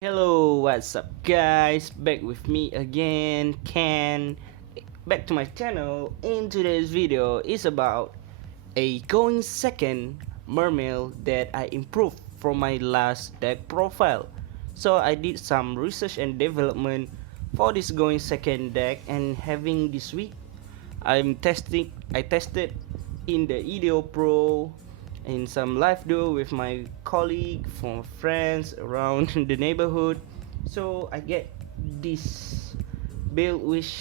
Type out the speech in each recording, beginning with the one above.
Hello, what's up guys? Back with me again, Ken. Back to my channel. In today's video is about a going second mermail that I improved from my last deck profile. So I did some research and development for this going second deck, and having this week I tested in the EDO Pro, in some live duo with my colleague from friends around the neighborhood. So I get this build, which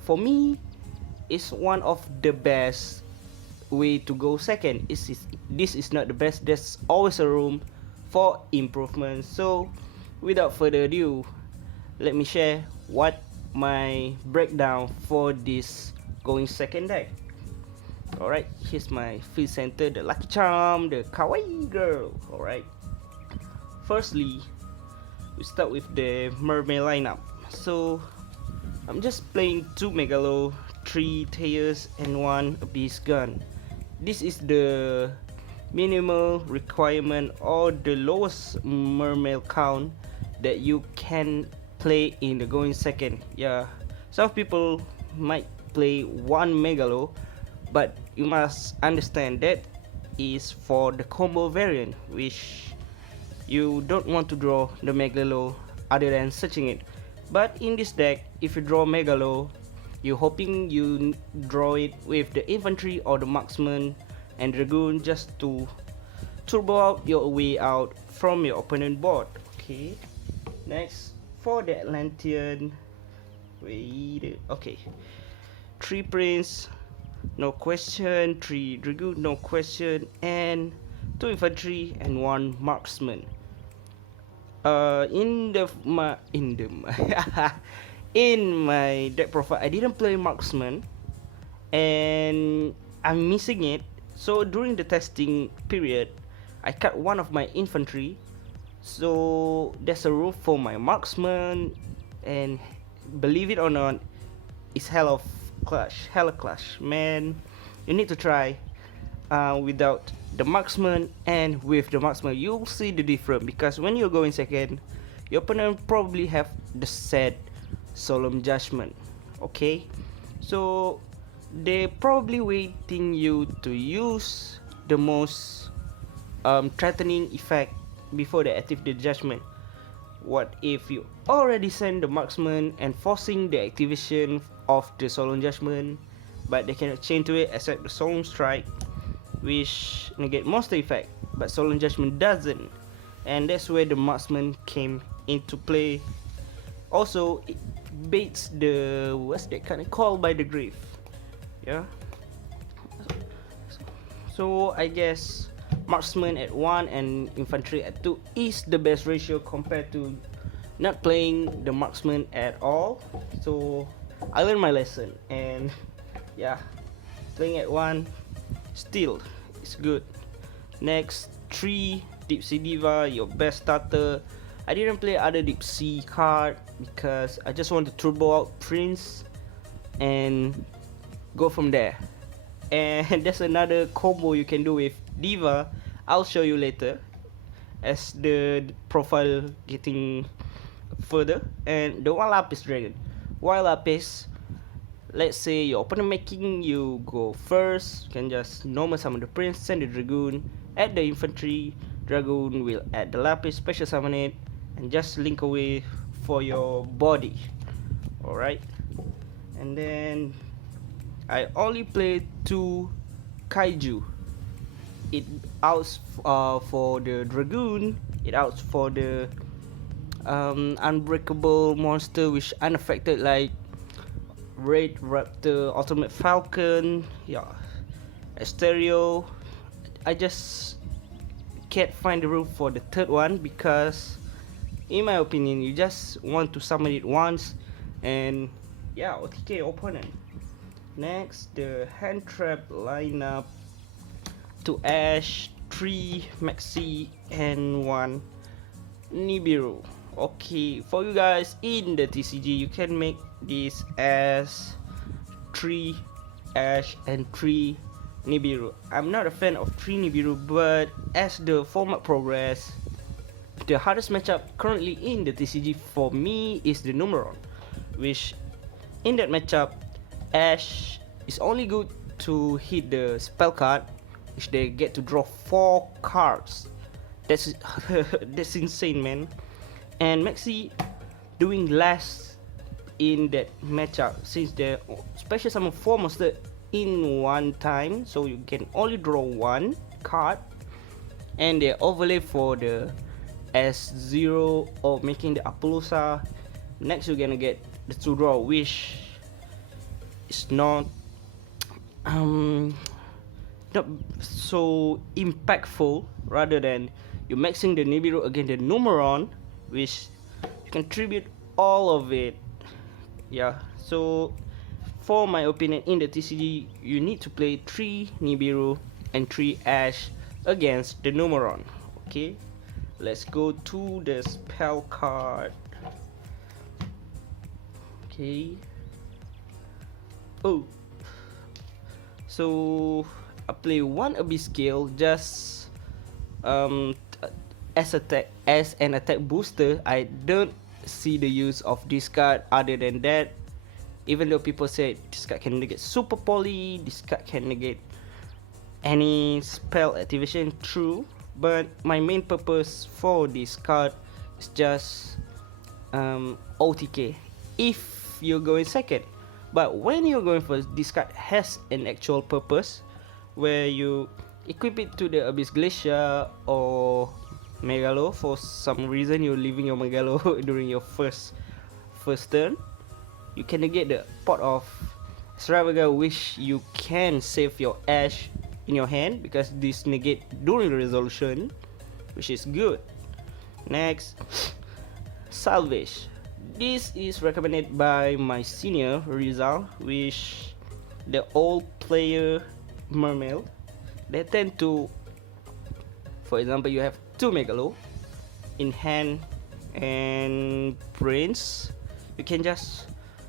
for me is one of the best way to go second. This is not the best, there's always a room for improvement. So without further ado, let me share what my breakdown for this going second deck. Alright, here's my field center, the lucky charm, the kawaii girl. Alright, firstly we start with the mermaid lineup. So I'm just playing 2 megalo, 3 tears and 1 abyss gun. This is the minimal requirement or the lowest mermaid count that you can play in the going second. Yeah, some people might play 1 megalo, but you must understand that is for the combo variant, which you don't want to draw the megalo other than searching it. But in this deck, if you draw megalo, you're hoping you draw it with the infantry or the marksman and dragoon just to turbo out your way out from your opponent board. Okay, next for the Atlantean, okay, 3 prince, no question, 3 dragoon, no question, and 2 infantry and 1 marksman. In my deck profile, I didn't play marksman, and I'm missing it. So during the testing period, I cut one of my infantry. So there's a rule for my marksman, and believe it or not, it's hella clutch, man. You need to try without the marksman, and with the marksman you'll see the difference, because when you're going second, your opponent probably have the set solemn judgment. Okay, so they probably waiting you to use the most threatening effect before they activate the judgment. What if you already send the marksman and forcing the activation of the solemn judgment, but they cannot change to it except the solemn strike, which negate monster effect, but solemn judgment doesn't, and that's where the marksman came into play. Also, it baits the, what's that kind of called by the grief. Yeah, so I guess marksman at 1 and infantry at 2 is the best ratio compared to not playing the marksman at all. So I learned my lesson, and yeah, playing at 1 still is good. Next, 3 deep sea diva, your best starter. I didn't play other deep sea card because I just want to turbo out prince and go from there. And there's another combo you can do with diva, I'll show you later as the profile getting further. And the one lapis dragon, while lapis, let's say your opponent making you go first, you can just normal summon the prince, send the dragoon, add the infantry, dragoon will add the lapis, special summon it, and just link away for your body. Alright, and then I only played 2 kaiju. It outs for the dragoon, it outs for the unbreakable monster which unaffected, like Red Raptor, Ultimate Falcon, yeah, Asterio. I just can't find the room for the third one because, in my opinion, you just want to summon it once and yeah, OTK opponent. Next, the hand trap lineup: 2 Ash, 3 Maxi, and 1 Nibiru. Okay, for you guys in the TCG, you can make this as 3 Ash and 3 Nibiru. I'm not a fan of 3 Nibiru, but as the format progress, the hardest matchup currently in the TCG for me is the Numeron, which in that matchup, Ash is only good to hit the spell card, which they get to draw 4 cards. That's that's insane, man. And Maxi doing less in that matchup since the special summon 4 monster in one time, so you can only draw 1 card, and they overlay for the S0 of making the Appaloosa. Next you're gonna get the 2 draw, which is not not so impactful, rather than you maxing the Nibiru against the Numeron, which you can tribute all of it. Yeah, so for my opinion in the TCG, you need to play 3 Nibiru and 3 Ash against the Numeron. Okay, let's go to the spell card. Okay. Oh, so I play 1 Abyss Scale just as an attack booster. I don't see the use of this card other than that. Even though people say this card can negate super poly, this card can negate any spell activation, true, but my main purpose for this card is just OTK if you're going second. But when you're going first, this card has an actual purpose where you equip it to the Abyss Glacier or Megalo. For some reason you're leaving your Megalo during your first turn. You can negate the pot of Extravaga, which you can save your Ash in your hand because this negate during the resolution, which is good. Next, Salvage. This is recommended by my senior Rizal, which the old player Mermail. They tend to, for example, you have 2 Megalo in hand and Prince. You can just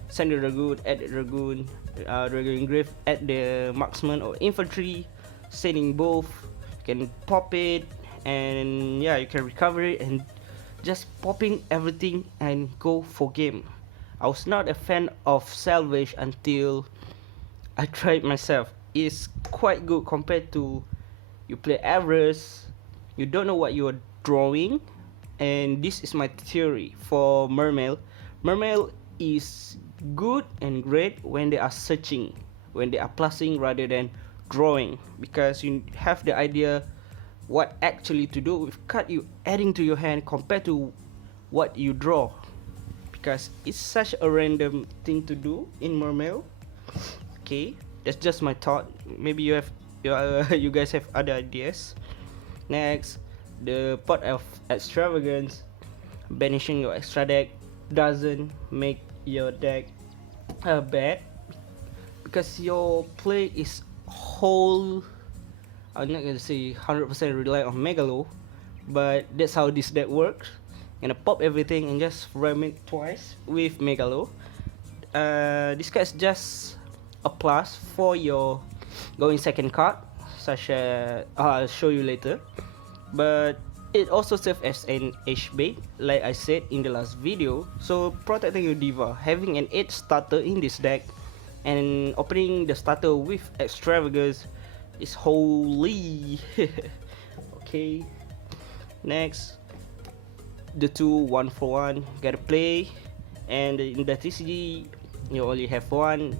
send the Dragoon, add the Dragoon, Dragon Engrave, add the Marksman or Infantry, sending both. You can pop it, and yeah, you can recover it and just popping everything and go for game. I was not a fan of Salvage until I tried myself. It's quite good compared to you play Everest, you don't know what you are drawing, and this is my theory for Mermail. Mermail is good and great when they are searching, when they are plussing rather than drawing, because you have the idea what actually to do with card you adding to your hand compared to what you draw, because it's such a random thing to do in Mermail. Okay, that's just my thought. Maybe you have you guys have other ideas. Next, the pot of Extravagance. Banishing your extra deck doesn't make your deck bad, because your play is whole. I'm not gonna say 100% rely on Megalo, but that's how this deck works. Gonna pop everything and just ram it twice with Megalo. This card is just a plus for your going second card, such as I'll show you later. But it also serves as an H bait, like I said in the last video. So protecting your diva, having an 8 starter in this deck and opening the starter with Extravagance is holy. Okay, next, the 2 1-for-1 gotta play, and in the TCG you only have 1.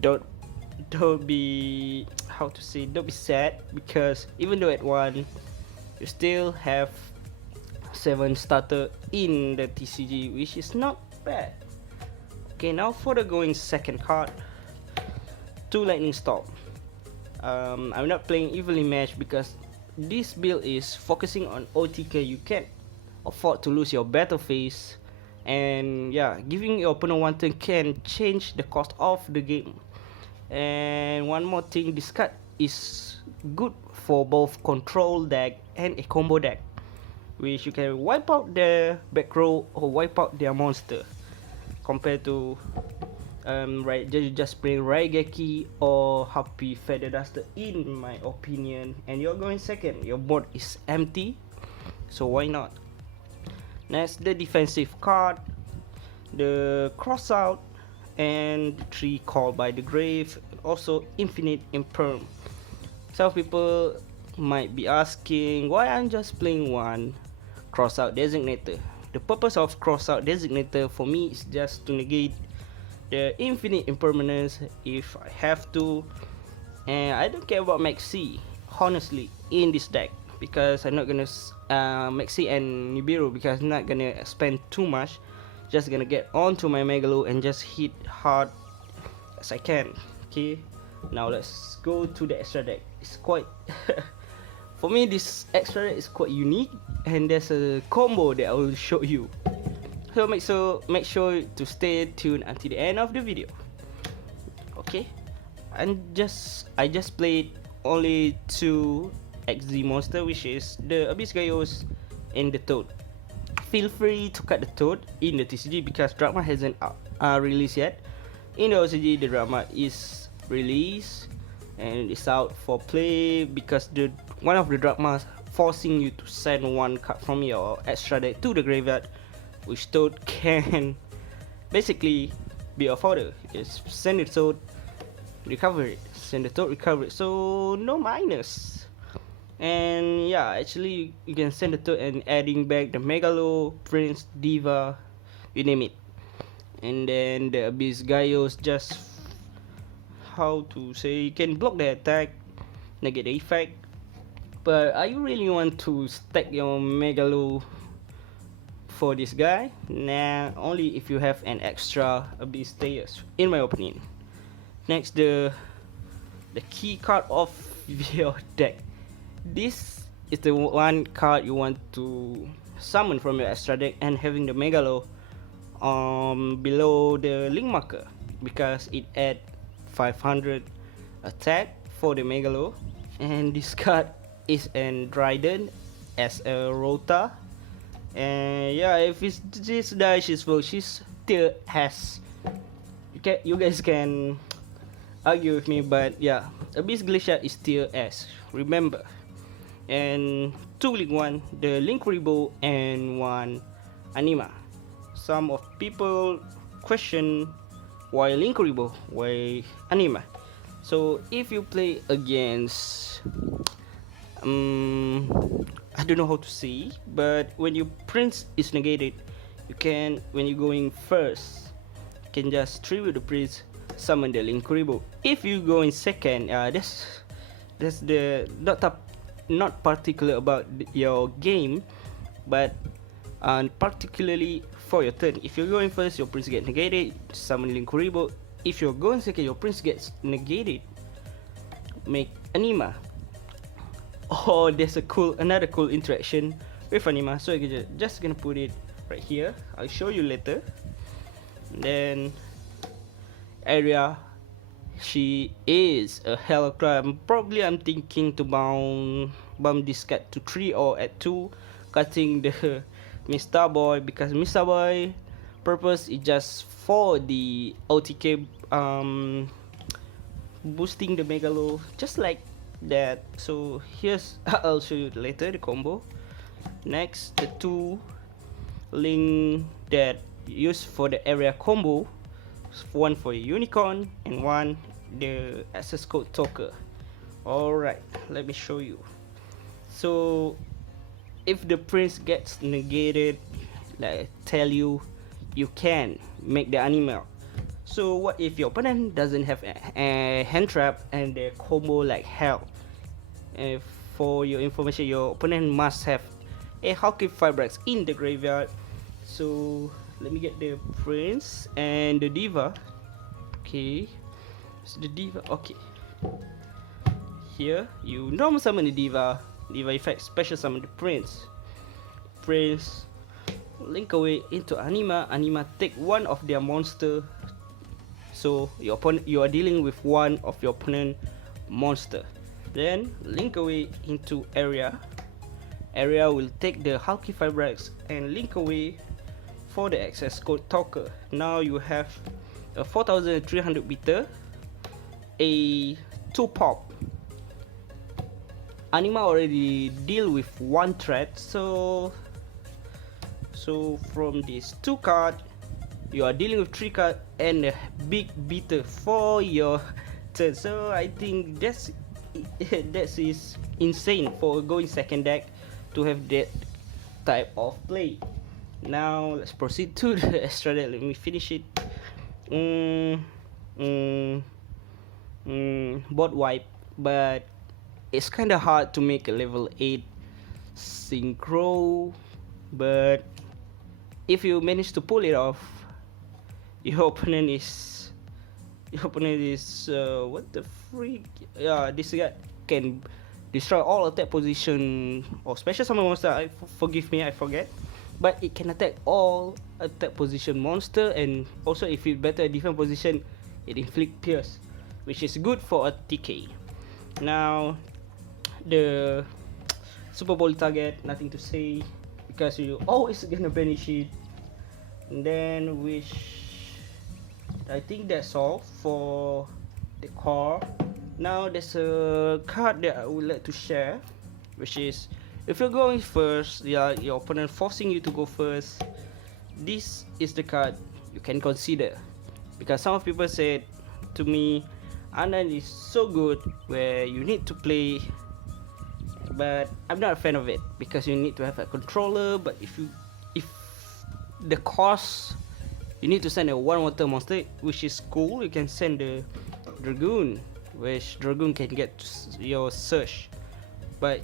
Don't be, how to say, don't be sad, because even though at 1 you still have 7 starter in the TCG, which is not bad. Okay, now for the going second card, 2 Lightning Storm. I'm not playing Evenly Match because this build is focusing on OTK. You can't afford to lose your battle phase, and yeah, giving your opponent 1 turn can change the cost of the game. And one more thing, this card is good for both control deck and a combo deck, which you can wipe out their back row or wipe out their monster, compared to just playing Raigeki or Happy Feather Duster, in my opinion. And you're going second, your board is empty, so why not? Next, the defensive card, the cross out, and 3 called by the grave, also infinite imperm. Some people might be asking why I'm just playing one cross out designator. The purpose of cross out designator for me is just to negate the infinite impermanence if I have to, and I don't care about Maxi honestly in this deck, because I'm not gonna Maxi and Nibiru, because I'm not gonna spend too much, just gonna get onto my Megalo and just hit hard as I can. Okay, now let's go to the extra deck. It's quite for me this extra deck is quite unique, and there's a combo that I will show you, so make sure to stay tuned until the end of the video. Okay, I just played only 2 XZ monster, which is the Abyss Gaios and the Toad. Feel free to cut the Toad in the TCG because drama hasn't released yet. In the OCG, the drama is released and it's out for play, because one of the dramas forcing you to send 1 card from your extra deck to the graveyard, which Toad can basically be a fodder. Just send the Toad, recover it, send the Toad, recover it, so no minus. And yeah, actually you can send the Toad and adding back the Megalo, Prince, Diva, you name it. And then the Abyss Gaios, just how to say, you can block the attack, negate the effect. But are you really want to stack your Megalo for this guy? Nah, only if you have an extra Abyss Stayers, in my opinion. Next, the key card of your deck. This is the one card you want to summon from your extra deck, and having the Megalo below the link marker, because it add 500 attack for the Megalo. And this card is an Dryden as a Rota, and yeah, if it's this die, she's still has, you guys can argue with me, but yeah, Abyss Glacier is still S, remember. And 2 link 1, the Link Rebo and 1 Anima. Some of people question why Link Rebo, why Anima. So if you play against I don't know how to say, but when your Prince is negated, you can, when you're going first, you can just tribute the Prince, summon the Link Rebo. If you go in second, that's the not particular about your game, but particularly for your turn. If you're going first, your Prince gets negated, summon Link Rebo. If you're going second, your Prince gets negated, make Anima. Oh, there's another cool interaction with Anima, so you just gonna put it right here. I'll show you later. And then Area, she is a hell crime. Probably I'm thinking to bump this cat to 3 or at 2, cutting the Mr. Boy, because Mr. Boy purpose is just for the OTK boosting the Megalo, just like that. So here's I'll show you later the combo. Next, the 2 link that used for the area combo, 1 for Unicorn and 1 the access code Talker. Alright, let me show you. So if the Prince gets negated, like I tell you, you can make the animal. So what if your opponent doesn't have a hand trap and they combo like hell? For your information, your opponent must have a Hulky Fibrax in the graveyard. So let me get the Prince and the Diva. Okay, so the Diva. Okay, here you normal summon the Diva. Diva effect special summon the Prince. Prince link away into Anima. Anima take 1 of their monster. So your opponent, you are dealing with 1 of your opponent monster. Then link away into Area. Area will take the Hulky Fibrax and link away for the access code Talker. Now you have a 4300 meter, a 2 pop. Anima already deal with 1 threat, so So from these 2 cards, you are dealing with 3 cards and a big beater for your turn. So I think that is insane for going second deck to have that type of play. Now let's proceed to the extra deck. Let me finish it. Board wipe, but it's kind of hard to make a level 8 synchro, but if you manage to pull it off, your opponent is what the freak. Yeah, this guy can destroy all attack position or special summon monster. Forgive me, I forget, but it can attack all attack position monster, and also if it better defense position, it inflict pierce, which is good for a TK. Now the Super Bowl target, nothing to say, because you always gonna banish it. And then which I think that's all for the core. Now there's a card that I would like to share, which is if you're going first, your opponent forcing you to go first, this is the card you can consider, because some people said to me, Anand is so good where you need to play, but I'm not a fan of it because you need to have a controller. But if the cost, you need to send a 1 water monster, which is cool. You can send the Dragoon, which Dragoon can get your search, but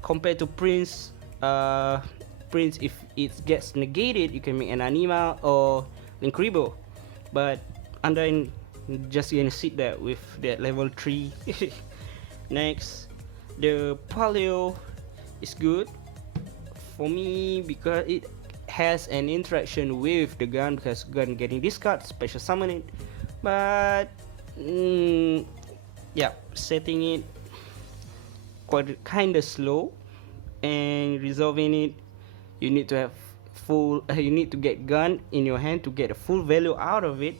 compared to Prince, if it gets negated, you can make an Anima or Linkribo, but Undyne just gonna sit there with that level 3. Next, the Paleo is good for me because it has an interaction with the gun, because gun getting discard, special summon it, but yeah, setting it quite kinda slow, and resolving it, you need to have you need to get gun in your hand to get a full value out of it,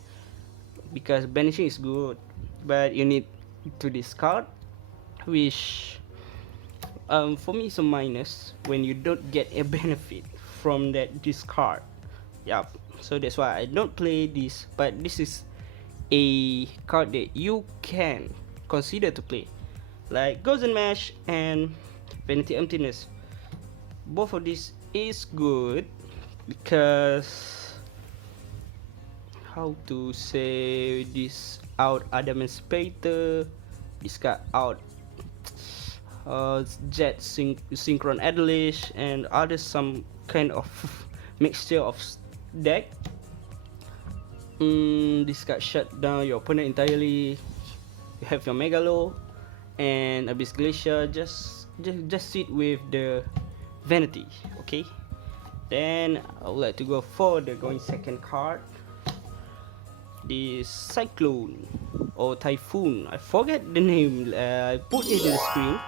because banishing is good, but you need to discard, which for me is a minus when you don't get a benefit from that discard. Yeah, so that's why I don't play this, but this is a card that you can consider to play, like Golden Mesh and Vanity Emptiness. Both of these is good because, how to say this, out Adamant Spater, this card out Jet Synchron Adelish, and other some kind of mixture of deck. This card shut down your opponent entirely. You have your Megalo and Abyss Glacier. Just sit with the Vanity. Okay, then I would like to go for the going second card, the Cyclone or Typhoon. I forget the name. I put it in the screen.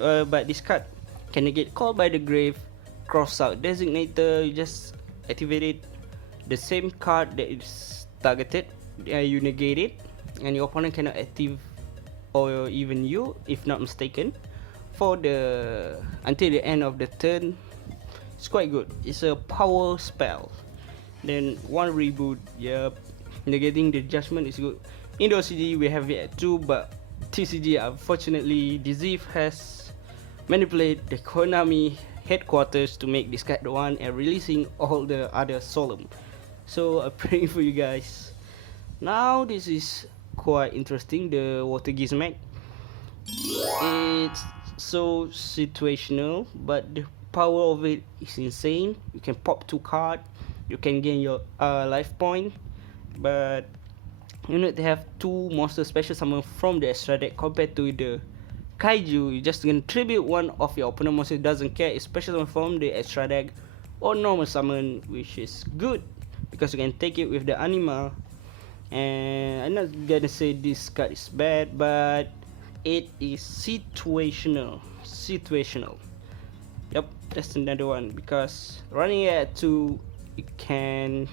But this card can get called by the grave, cross out designator. You just activate it. The same card that is targeted, you negate it, and your opponent cannot active, or even you, if not mistaken, for the until the end of the turn. It's quite good. It's a power spell. Then 1 reboot. Yep, negating the judgment is good. In the OCG we have it at 2, but TCG, unfortunately, Disease has manipulated the Konami headquarters to make this card 1 and releasing all the other Solemn. So I'm praying for you guys. Now this is quite interesting, the Water Gizmek. It's so situational, but the power of it is insane. You can pop 2 cards, you can gain your life point, but you need to have 2 monster special summon from the extra deck. Compared to the Kaiju, you just gonna tribute 1 of your opponent monster, doesn't care, it's special summon from the extra deck or normal summon, which is good because you can take it with the Anima. And I'm not gonna say this card is bad, but it is situational. Yep, that's another one, because running at 2, it can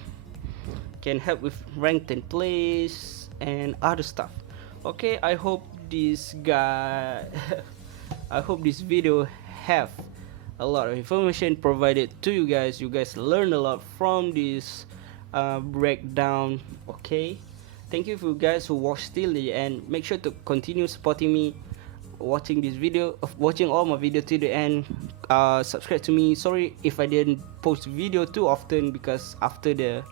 help with ranked 10 plays and other stuff. Okay, I hope this guy I hope this video have a lot of information provided to you guys. You guys learned a lot from this breakdown. Okay, thank you for you guys who watched till the end. Make sure to continue supporting me, watching this video, watching all my video to the end. Subscribe to me. Sorry if I didn't post video too often, because after the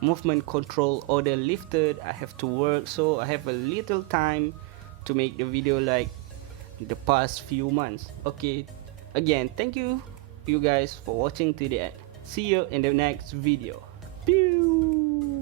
movement control order lifted, I have to work, so I have a little time to make the video like the past few months. Okay, again, thank you guys for watching to the end. See you in the next video. Pew.